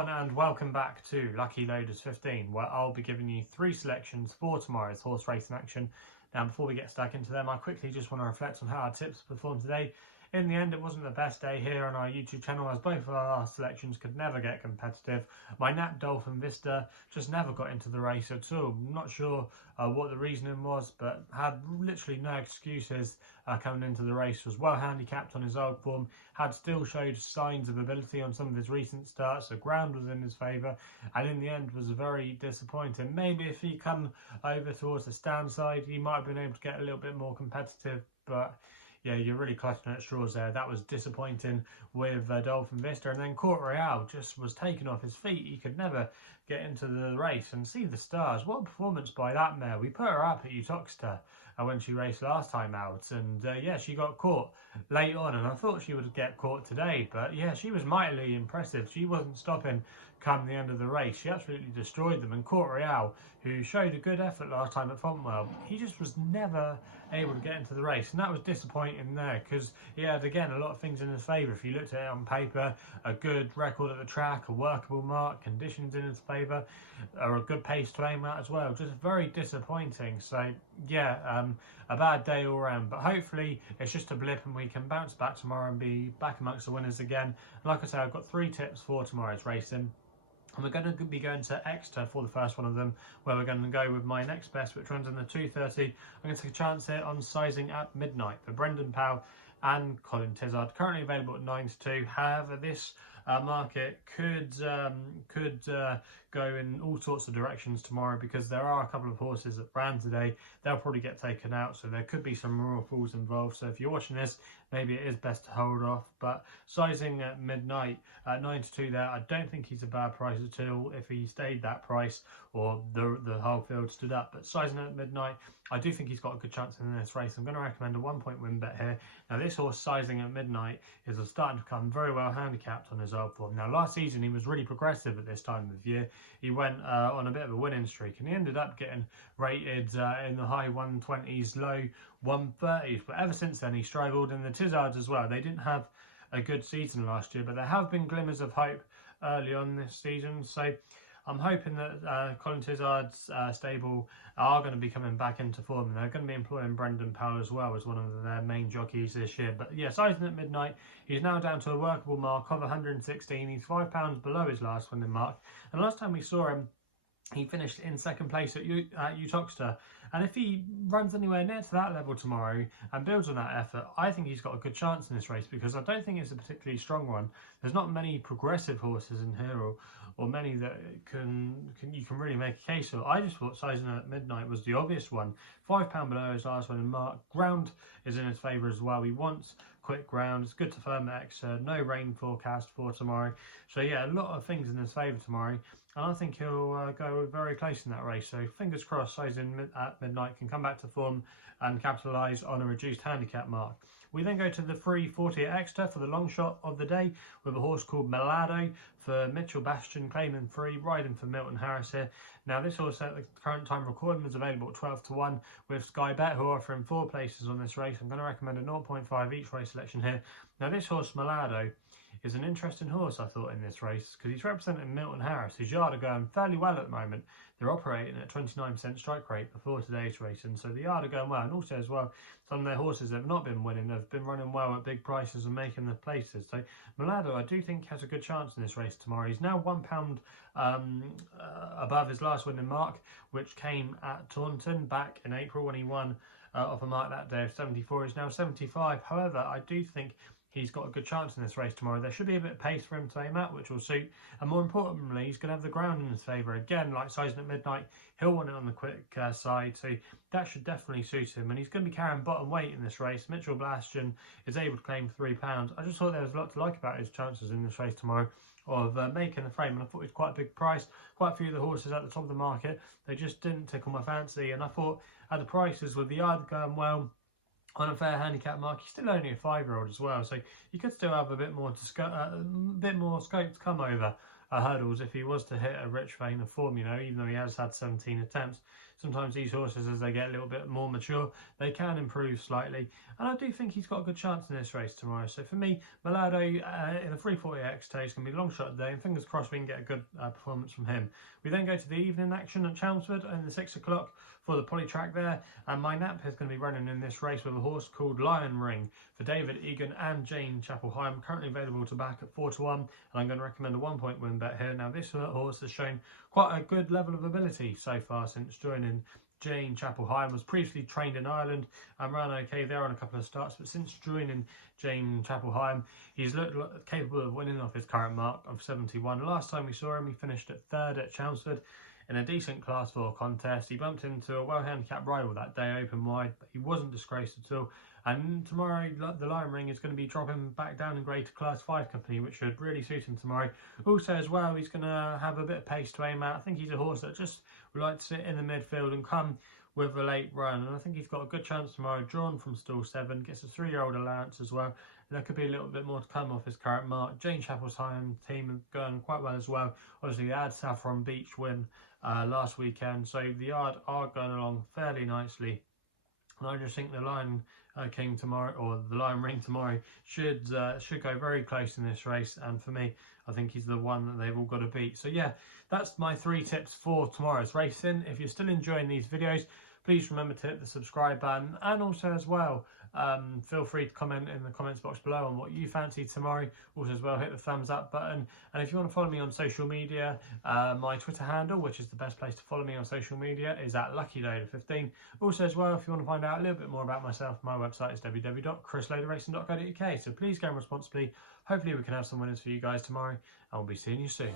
everyone, and welcome back to Lucky Loaders 15, where I'll be giving you 3 selections for tomorrow's horse racing action. Now, before we get stuck into them, I quickly just want to reflect on how our tips performed today. In the end, it wasn't the best day here on our YouTube channel, as both of our selections could never get competitive. My Nap Dolphin Vista just never got into the race at all. I'm not sure what the reasoning was, but had literally no excuses coming into the race. Was well handicapped on his old form, had still showed signs of ability on some of his recent starts. The ground was in his favour, and in the end was very disappointing. Maybe if he come over towards the stand side, he might have been able to get a little bit more competitive, but yeah, you're really clutching at straws there. That was disappointing with Dolphin Vista. And then Court Royale just was taken off his feet. He could never get into the race and see the stars. What a performance by that mare. We put her up at Uttoxeter when she raced last time out. And yeah, she got caught late on. And I thought she would get caught today. But yeah, she was mightily impressive. She wasn't stopping come the end of the race. She absolutely destroyed them. And Court Royale, who showed a good effort last time at Fontwell, he just was never able to get into the race, and that was disappointing there, because he had again a lot of things in his favour. If you looked at it on paper, a good record at the track, a workable mark, conditions in his favour, or a good pace to aim at as well. Just very disappointing. So yeah, a bad day all round, but hopefully it's just a blip and we can bounce back tomorrow and be back amongst the winners again. And like I say, I've got 3 tips for tomorrow's racing. And we're going to be going to Exeter for the first one of them, where we're going to go with my next best, which runs in the 2:30. I'm going to take a chance here on Sizing at Midnight for Brendan Powell and Colin Tizard. Currently available at 9-2. However, this market could go in all sorts of directions tomorrow, because there are a couple of horses that ran today. They'll probably get taken out, so there could be some Royal Falls involved. So if you're watching this, maybe it is best to hold off. But Sizing at Midnight at 9-2 there, I don't think he's a bad price at all if he stayed that price or the whole field stood up. But Sizing at Midnight, I do think he's got a good chance in this race. I'm going to recommend a 1-point win bet here. Now, this horse Sizing at Midnight is starting to become very well handicapped on his old form. Now, last season he was really progressive at this time of year. He went on a bit of a winning streak, and he ended up getting rated in the high 120s, low 130s. But ever since then, he struggled. And the Tizards as well, they didn't have a good season last year, but there have been glimmers of hope early on this season. So I'm hoping that Colin Tizard's stable are going to be coming back into form, and they're going to be employing Brendan Powell as well as one of their main jockeys this year. But yeah, Sizing at Midnight, he's now down to a workable mark of 116. He's £5 below his last winning mark, and last time we saw him, he finished in second place at Uttoxeter. And if he runs anywhere near to that level tomorrow and builds on that effort, I think he's got a good chance in this race, because I don't think it's a particularly strong one. There's not many progressive horses in here, or many that you can really make a case for. I just thought Sizing at Midnight was the obvious one. £5 below his last winning mark. Ground is in his favour as well. He wants quick ground. It's good to firm at Exeter. No rain forecast for tomorrow. So yeah, a lot of things in his favour tomorrow. And I think he'll go very close in that race. So fingers crossed Sizing at Midnight can come back to form and capitalise on a reduced handicap mark. We then go to the 3:40 at Exeter for the long shot of the day, with a horse called Laddo for Mitchell Bastian, claiming 3, riding for Milton Harris here. Now, this horse at the current time recording is available at 12-1 with SkyBet, who are offering 4 places on this race. I'm going to recommend a 0.5 each way selection here. Now, this horse Laddo is an interesting horse, I thought, in this race, because he's representing Milton Harris. His yard are going fairly well at the moment. They're operating at 29% strike rate before today's race, and so the yard are going well. And also as well, some of their horses that have not been winning have been running well at big prices and making the places. So Laddo, I do think, has a good chance in this race tomorrow. He's now £1 above his last winning mark, which came at Taunton back in April when he won off a mark that day of 74. He's now 75. However, I do think he's got a good chance in this race tomorrow. There should be a bit of pace for him to aim at, which will suit. And more importantly, he's going to have the ground in his favour. Again, like Sizing at Midnight, he'll want it on the quick side. So that should definitely suit him. And he's going to be carrying bottom weight in this race. Mitchell Bastian is able to claim £3. I just thought there was a lot to like about his chances in this race tomorrow of making the frame. And I thought it was quite a big price. Quite a few of the horses at the top of the market, they just didn't tickle my fancy. And I thought at the prices, with the yard going well, on a fair handicap mark, he's still only a 5-year-old as well, so you could still have a bit more scope to come over hurdles. If he was to hit a rich vein of form, even though he has had 17 attempts, sometimes these horses, as they get a little bit more mature, they can improve slightly. And I do think he's got a good chance in this race tomorrow. So for me, Laddo in a 340X today is going to be Longshot today, and fingers crossed we can get a good performance from him. We then go to the evening action at Chelmsford in the 6 o'clock for the poly track there, and my nap is going to be running in this race with a horse called Lion Ring for David Egan and Jane Chapel-Hyam, currently available to back at 4-1, and I'm going to recommend a 1-point win bet here. Now this horse has shown quite a good level of ability so far since joining Jane Chapel-Hyam. Was previously trained in Ireland and ran okay there on a couple of starts, but since joining Jane Chapel-Hyam, he's looked capable of winning off his current mark of 71. Last time we saw him, he finished at 3rd at Chelmsford in a decent Class 4 contest. He bumped into a well-handicapped rival that day, open wide, but he wasn't disgraced at all. And tomorrow, the Lion Ring is going to be dropping back down in grade to Class 5 company, which should really suit him tomorrow. Also, as well, he's going to have a bit of pace to aim at. I think he's a horse that just would like to sit in the midfield and come with a late run. And I think he's got a good chance tomorrow, drawn from stall 7, gets a 3-year-old allowance as well. And there could be a little bit more to come off his current mark. Jane Chapel-Hyam team have gone quite well as well. Obviously, they had Saffron Beach win last weekend, so the yard are going along fairly nicely. And I just think the Lion King tomorrow, or the Lion Ring tomorrow, should go very close in this race. And for me, I think he's the one that they've all got to beat. So yeah, that's my 3 tips for tomorrow's racing. If you're still enjoying these videos, please remember to hit the subscribe button, and also as well, feel free to comment in the comments box below on what you fancy tomorrow. Also as well, hit the thumbs up button, and if you want to follow me on social media, my Twitter handle, which is the best place to follow me on social media, is at LuckyLoader15. Also as well, if you want to find out a little bit more about myself, my website is www.chrisloaderracing.co.uk. So please go responsibly. Hopefully we can have some winners for you guys tomorrow, and we'll be seeing you soon.